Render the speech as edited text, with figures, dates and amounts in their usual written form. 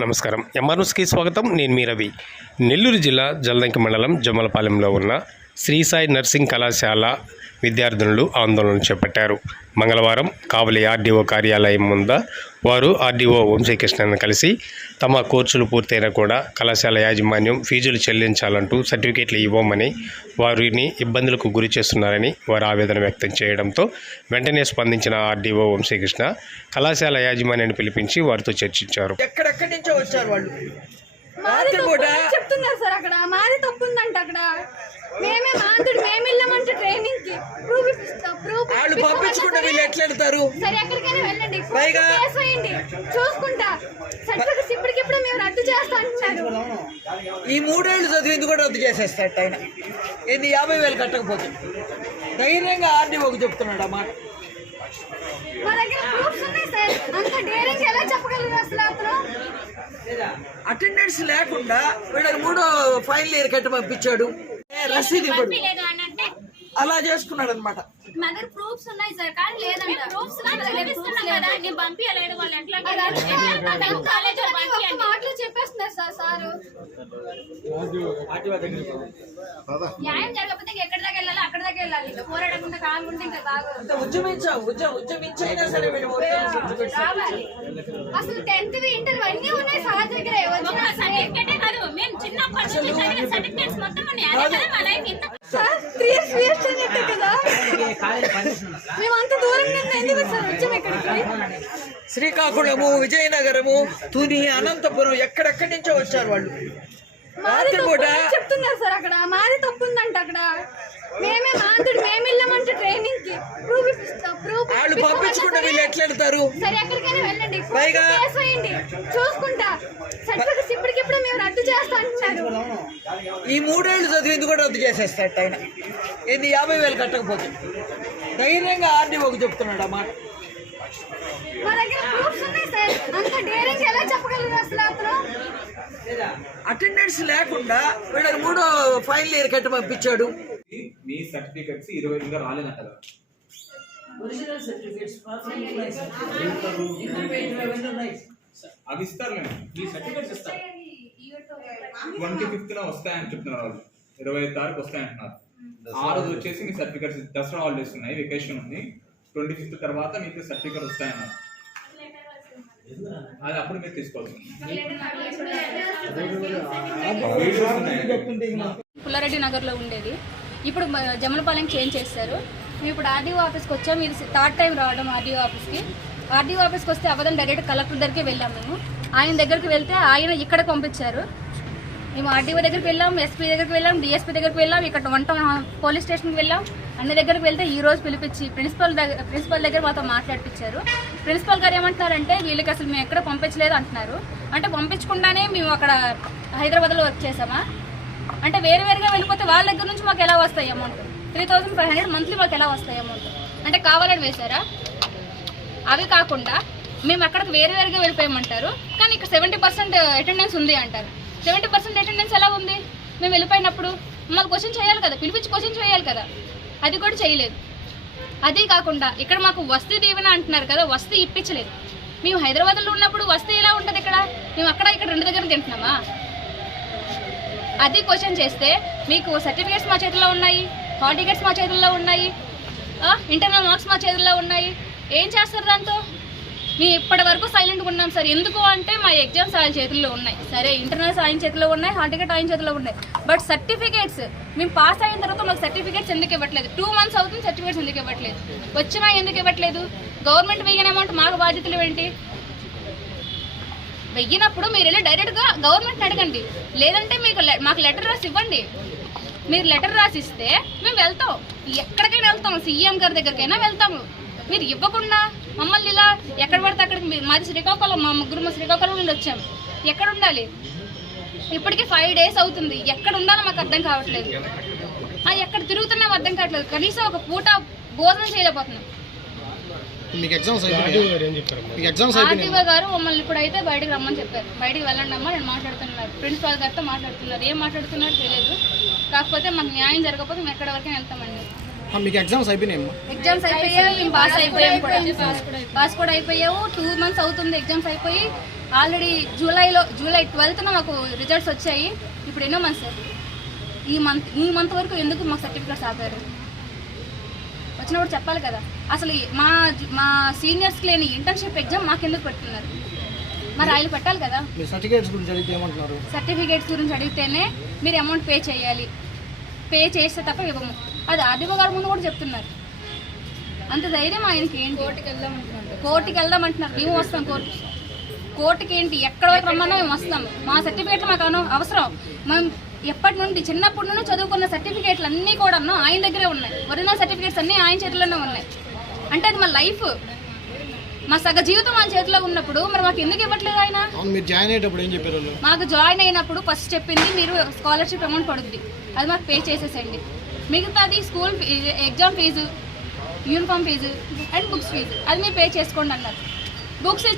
నమస్కారం. ఎంఆర్న్యూస్కి స్వాగతం. నేను మీ రవి. నెల్లూరు జిల్లా జల్దంకి మండలం జమ్మలపాలెంలో ఉన్న శ్రీ సాయి నర్సింగ్ కళాశాల విద్యార్థినులు ఆందోళన చేపట్టారు. మంగళవారం కావలి ఆర్డీఓ కార్యాలయం ముందు వారు ఆర్డీఓ వంశీకృష్ణను కలిసి తమ కోర్సులు పూర్తయినా కూడా కళాశాల యాజమాన్యం ఫీజులు చెల్లించాలంటూ సర్టిఫికేట్లు ఇవ్వమని వారిని ఇబ్బందులకు గురి చేస్తున్నారని వారు ఆవేదన వ్యక్తం చేయడంతో వెంటనే స్పందించిన ఆర్డీఓ వంశీకృష్ణ కళాశాల యాజమాన్యాన్ని పిలిపించి వారితో చర్చించారు. ఎక్కడెక్కడి నుంచో వచ్చారు వాళ్ళు. చెప్తున్నారు సార్, అక్కడ మాది తప్పు ఉందంట. అక్కడ మేము వెళ్ళామంటే ట్రైనింగ్ కి వాళ్ళు పంపించుకుంటే వీళ్ళు ఎట్లా వెళ్తారు? సరే ఎక్కడికైనా వెళ్ళండి, కేసు వేయండి, చూసుకుంటా. సర్టిఫికెట్స్ ఇప్పటికిప్పుడు మేము రద్దు చేస్తా అంటున్నారు. ఈ 3 ఏళ్ళు చదివింది కూడా రద్దు చేసేస్తాడు ఆయన. ఎన్ని 50,000 కట్టకపోతే ధైర్యంగా ఆర్డీఓకి చెప్తున్నాడు ఆ మాట. మా దగ్గర ప్రూఫ్స్ ఉన్నాయి సార్. అంత డేరింగ్ ఎలా చెప్పగలరు అసలు? అతను అటెండెన్స్ లేకుండా వీళ్ళకి 3వ ఫైనల్ ఇయర్ కట్టి పంపించాడు. రసీదు ఇవ్వడు, అలా చేసుకున్నాడు అనమాట. మా దగ్గర ప్రూఫ్స్ ఉన్నాయి సార్, కానీ లేదంట. ప్రూఫ్స్ పంపించలేదు. వాళ్ళు ఎట్లా మాటలు చెప్పేస్తున్నారు సార్. సార్ న్యాయం జరగకపోతే ఎక్కడి దాకా వెళ్ళాలి అక్కడ దాకా వెళ్ళాలి. పోరాడకుండా కాకుండా ఇంకా బాగా ఉద్యమించైనా సరే రావాలి. అసలు 10th ఇంటర్ అన్ని ఉన్నాయి సార్ దగ్గర. సార్ 3 years వేస్ట్ అయినట్టే కదా. మేము అంత దూరం ఎందుకు సార్ వచ్చాము ఇక్కడికి? శ్రీకాకుళము, విజయనగరము, తుని, అనంతపురం ఎక్కడెక్కడి నుంచో వచ్చారు వాళ్ళు. చెప్తున్నారు సార్, అక్కడ మాది తప్పు ఉందంట. అక్కడ మేము వెళ్ళామంటే ట్రైనింగ్ కి వాళ్ళు పంపించుకుంటే వీళ్ళు ఎట్లా వెళ్తారు? సరే ఎక్కడికైనా వెళ్ళండి, కేసు వేయండి, చూసుకుంటా. సర్టిఫికెట్స్ ఇప్పటికిప్పుడు మేము రద్దు చేస్తా అంటున్నారు. ఈ 3 ఏళ్ళు చదివింది కూడా రద్దు చేసేస్తాడు ఆయన. ఎన్ని 50,000 కట్టకపోతే ధైర్యంగా ఆర్డీఓకి చెప్తున్నాడు ఆ మాట. మా దగ్గర ప్రూఫ్స్ ఉన్నాయి సార్. అంత డేరింగ్ ఎలా చెప్పగలరు అసలు? అతను అటెండెన్స్ లేకుండా వీళ్ళకి 3వ ఫైనల్ ఇయర్ కట్టి పంపించాడు. మీ సర్టిఫికెట్స్ 20 ఇంకా రాలేదంట కదా? ఒరిజినల్ సర్టిఫికెట్స్ అవి ఇస్తారులేండి. మీ సర్టిఫికెట్స్ ఇస్తారు. 25th వస్తాయని చెప్తున్నారు వాళ్ళు. 25వ తారీఖు వస్తాయంటున్నారు. ఆ రోజు వచ్చేసి మీ సర్టిఫికెట్స్ దసరా హాలిడేస్ ఉన్నాయి, వెకేషన్ ఉంది. 25th తర్వాత మీకు సర్టిఫికెట్ వస్తాయన్నారు. అది అప్పుడు మీరు తీసుకోవచ్చు. పుల్లారెడ్డి నగర్లో ఉండేది, ఇప్పుడు జమ్మలపాలెం చేంజ్ చేస్తారు. మేము ఇప్పుడు ఆర్డీఓ ఆఫీస్కి వచ్చాము. ఇది 3rd టైం రావడం ఆర్డీఓ ఆఫీస్కి. ఆర్డీఓ ఆఫీస్కి వస్తే అవ్వదని డైరెక్ట్ కలెక్టర్ దగ్గరికి వెళ్ళాము. మేము ఆయన దగ్గరికి వెళ్తే ఆయన ఇక్కడ పంపించారు. మేము ఆర్డీఓ దగ్గరికి వెళ్ళాం, ఎస్పీ దగ్గరికి వెళ్ళాం, డిఎస్పీ దగ్గరికి వెళ్ళాం, ఇక్కడ 1 టౌన్ పోలీస్ స్టేషన్కి వెళ్ళాం. అన్ని దగ్గరికి వెళ్తే ఈ రోజు పిలిపించి ప్రిన్సిపల్ దగ్గర మాతో మాట్లాడిపించారు. ప్రిన్సిపల్ గారు ఏమంటున్నారంటే వీళ్ళకి అసలు మేము ఎక్కడ పంపించలేదు అంటున్నారు. అంటే పంపించకుండానే మేము అక్కడ హైదరాబాద్లో వర్క్ చేసామా? అంటే వేరుగా వెళ్ళిపోతే వాళ్ళ దగ్గర నుంచి మాకు ఎలా వస్తాయి అమౌంట్? 3,500 మంత్లీ మాకు ఎలా వస్తాయి అమౌంట్? అంటే కావాలని వేశారా? అవి కాకుండా మేము అక్కడికి వేరుగా వెళ్ళిపోయామంటారు, కానీ ఇక్కడ 70% అటెండెన్స్ ఉంది అంటారు. 70% అటెండెన్స్ ఎలా ఉంది? మేము వెళ్ళిపోయినప్పుడు మాకు క్వశ్చన్ చేయాలి కదా, పిలిపించి క్వశ్చన్ చేయాలి కదా, అది కూడా చేయలేదు. అది కాకుండా ఇక్కడ మాకు వస్తీ దీవెన అంటున్నారు కదా, వస్తీ ఇప్పించలేదు. మేము హైదరాబాద్లో ఉన్నప్పుడు వస్తీ ఎలా ఉంటుంది? ఇక్కడ మేము ఇక్కడ 2 దగ్గర తింటున్నామా? అది క్వశ్చన్ చేస్తే మీకు సర్టిఫికేట్స్ మా చేతుల్లో ఉన్నాయి, హాల్ టికెట్స్ మా చేతుల్లో ఉన్నాయి, ఇంటర్నల్ మార్క్స్ మా చేతుల్లో ఉన్నాయి. ఏం చేస్తారు దాంతో? మేము ఇప్పటి వరకు సైలెంట్గా ఉన్నాం సార్. ఎందుకు అంటే మా ఎగ్జామ్స్ ఆయన చేతుల్లో ఉన్నాయి, సరే ఇంటర్నల్స్ ఆయన చేతిలో ఉన్నాయి, హాల్ టికెట్ ఆయన చేతిలో ఉన్నాయి. బట్ సర్టిఫికేట్స్ మేము పాస్ అయిన తర్వాత మాకు సర్టిఫికేట్స్ ఎందుకు ఇవ్వట్లేదు? 2 months అవుతుంది, సర్టిఫికేట్స్ ఎందుకు ఇవ్వట్లేదు? వచ్చినా ఎందుకు ఇవ్వట్లేదు? గవర్నమెంట్ వెయ్యని అమౌంట్ మాకు బాధ్యతలు ఏంటి? వెయ్యినప్పుడు మీరు వెళ్ళి డైరెక్ట్గా గవర్నమెంట్ని అడగండి, లేదంటే మాకు లెటర్ రాసి ఇవ్వండి. మీరు లెటర్ రాసి ఇస్తే మేము వెళ్తాం, ఎక్కడికైనా వెళ్తాం, సీఎం గారి దగ్గరికైనా వెళ్తాము. మీరు ఇవ్వకుండా మమ్మల్ని ఇలా ఎక్కడ పడితే అక్కడికి, మాది శ్రీకాకుళం, మా ముగ్గురు శ్రీకాకుళం నుండి వచ్చాము. ఎక్కడ ఉండాలి? ఇప్పటికీ 5 days అవుతుంది. ఎక్కడ ఉండాలో మాకు అర్థం కావట్లేదు. ఎక్కడ తిరుగుతున్నాం అర్థం కావట్లేదు. కనీసం ఒక పూట భోజనం చేయలేకపోతున్నాం. ఆర్డీఓ గారు మమ్మల్ని ఇప్పుడైతే బయటకు రమ్మని చెప్పారు. బయటకు వెళ్ళండి అమ్మా, నేను మాట్లాడుతున్నారు. ప్రిన్సిపాల్ గారితో మాట్లాడుతున్నారు. ఏం మాట్లాడుతున్నారో తెలియదు. కాకపోతే మాకు న్యాయం జరగకపోతే మేము ఎక్కడి వరకే వెళ్తామండి. మీకు ఎగ్జామ్స్ అయిపోయినాయి? ఎగ్జామ్స్ అయిపోయాయి, మేము పాస్ అయిపోయాము కూడా. పాస్ కూడా అయిపోయాము. 2 months అవుతుంది ఎగ్జామ్స్ అయిపోయి. ఆల్రెడీ జూలై 12న మాకు రిజల్ట్స్ వచ్చాయి. ఇప్పుడు ఎన్నో మంత్ సార్, ఈ మంత్ వరకు ఎందుకు మాకు సర్టిఫికేట్స్ ఆపారు? వచ్చినప్పుడు చెప్పాలి కదా. అసలు మా సీనియర్స్కి లేని ఇంటర్న్షిప్ ఎగ్జామ్ మాకెందుకు పెడుతున్నారు? మరి ఆయన పెట్టాలి కదా. సర్టిఫికేట్స్ గురించి అడిగితే ఏమంటున్నారు? సర్టిఫికేట్స్ గురించి అడిగితేనే మీరు అమౌంట్ పే చేయాలి, పే చేస్తే తప్ప ఇవ్వము. అది ఆర్డీఓ గారి ముందు కూడా చెప్తున్నారు. అంత ధైర్యం ఆయనకి ఏంటి? కోర్టుకి వెళ్దామంటున్నారు. మేము వస్తాం కోర్టుకి ఏంటి? ఎక్కడ వరకు రమ్మన్నా మేము వస్తాం. మా సర్టిఫికేట్లు మాకు అవసరం. మేము ఎప్పటి నుండి చిన్నప్పటి నుండి చదువుకున్న సర్టిఫికేట్లు అన్నీ కూడా ఆయన దగ్గరే ఉన్నాయి. ఒరిజినల్ సర్టిఫికేట్స్ అన్నీ ఆయన చేతిలోనే ఉన్నాయి. అంటే అది మా లైఫ్, మా సగ జీవితం ఆయన చేతిలో ఉన్నప్పుడు మరి మాకు ఎందుకు ఇవ్వట్లేదు ఆయన? మీరు జాయిన్ అయ్యేటప్పుడు ఏం చెప్పారు? మాకు జాయిన్ అయినప్పుడు ఫస్ట్ చెప్పింది మీరు స్కాలర్షిప్ అమౌంట్ పడుద్ది, అది మాకు పే చేసేసండి. మిగతాది school exam fee, uniform fee and books fee అది మీరు పే చేసుకోండి అన్నారు. బుక్స్ ఇచ్చే